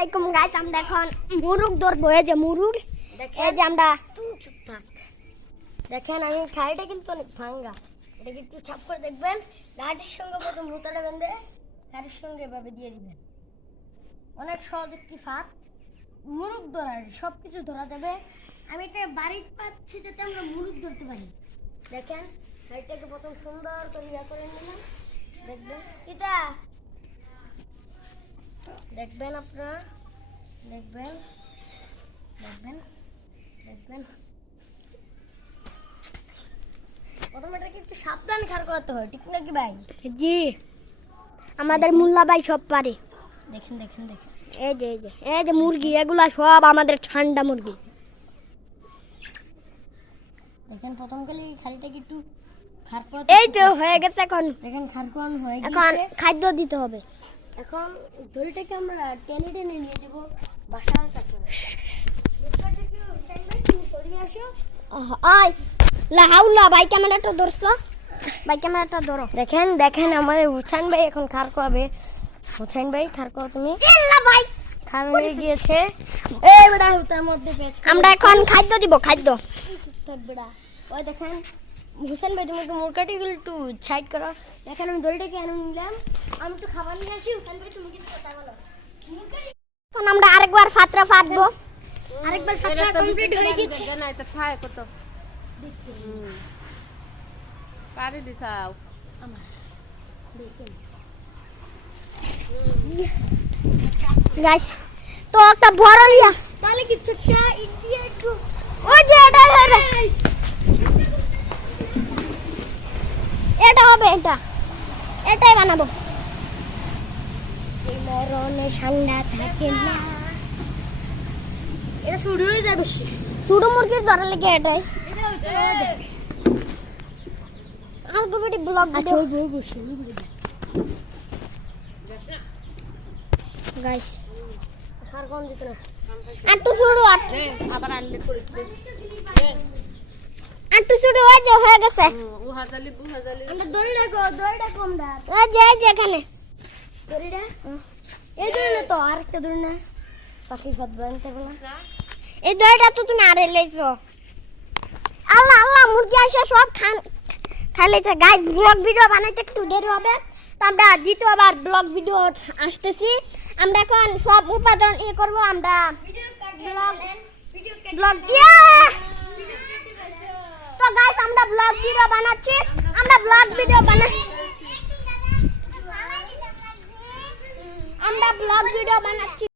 আসসালামাইকুম গাইস, আমরা এখন মুরুগ ধরবো। এই যে মুরুগ, এই যে আমরা চুপ থাক। দেখেন আমি খাইটা কিন্তু অনেক ভাঙ্গা, এটা একটু ছাপ করে দেখবেন। লাঠির সঙ্গে প্রথম মুতাটা বেঁধে লাঠির সঙ্গে এভাবে দিয়ে দিবেন। অনেক সহজ একটি ফাঁক, মুরুগ ধরার সব কিছু ধরা যাবে। আমি এটা বাড়িতে পাচ্ছি যাতে আমরা মুরুগ ধরতে পারি। দেখেন খাইটাকে প্রথম সুন্দর করে ইয়া করে নিলাম। দেখবেন এটা দেখবেন আপনারা, দেখবেন দেখবেন দেখবেন প্রথমে এটাকে একটু সাবধানে খাড় করাতে হয়, ঠিক নাকি ভাই? জি, আমাদের মুল্লা ভাই সব পারে। দেখেন দেখেন দেখেন, এই যে এই যে এই যে মুরগি, এগুলা সব আমাদের ঠান্ডা মুরগি। দেখেন প্রথম খালি খালিটাকে একটু খাড় করাতে, এই তো হয়ে গেছে। এখন দেখেন খাড় করানো হয়ে গেছে, এখন খাদ্য দিতে হবে। এখন দড়িটাকে আমরা টেনে টেনে নিয়ে যাব বাসার কাছে। ভাই ক্যামেরাটা ধরছো, ভাই ক্যামেরাটা ধরো। দেখেন দেখেন আমাদের হুসাইন ভাই এখন খার করাবে। হুসাইন ভাই খার করো তুমি। ভাই খার হয়ে গিয়েছে, এই বেটা হুতার মধ্যে আমরা এখন খাদ্য দিব। খাদ্য বেটা, ওই দেখেন হুসেন ভাই তুমি একটু মুরগাটিগুলো একটু সাইড করো। দেখেন আমি দড়িটাকে এনে নিলাম, আমি একটু খাবার নিয়ে আসি। হুসেন ভাই তুমি কিছু কথা বলো। এখন আমরা আরেকবার ফাতরা ফাটবো, আরেকবার ফাতরা কমপ্লিট হয়ে গেছে। না এটা খায় কত দেখতে পারে দিছাও আমার দেখেন গাইস। তো একটা বড় লিয়া তাহলে কিছু চা ইন্ডিয়া একটু ওই যে এটা হবে, এটা হবে, এটা এটাই বানাবো। এই মরণে ঠান্ডা থাকে না, এটা শুরু হয়ে যাবে। শুরু মুরগির ধরা লেগে এটাই আর গোবটি ব্লগ ভিডিও গাইস। আর কোন দিতে না আটু শুরু আবার আনলে করে আটু শুরু হয়ে যে হয়ে গেছে। উহাজালি আমরা দড়ি রাখো আমরা এই যে এখানে দড়িটা, এই দড়ি না তো আরেকটা দড়ি না পাখি ফাদ বানতে বলা, এই দড়িটা তো তুমি আরে লইছো। আল্লাহ আল্লাহ মুরগি আসে সব খাইলেছে। গাইস ব্লগ ভিডিও বানাইতে একটু দেরি হবে, তো আমরা দ্বিতীয়বার ব্লগ ভিডিও আসতেছি। আমরা এখন সব উপাদান করব। আমরা ব্লগ তো গাইস আমরা ব্লগ ভিডিও বানাচ্ছি, আমরা ব্লগ ভিডিও বানাচ্ছি।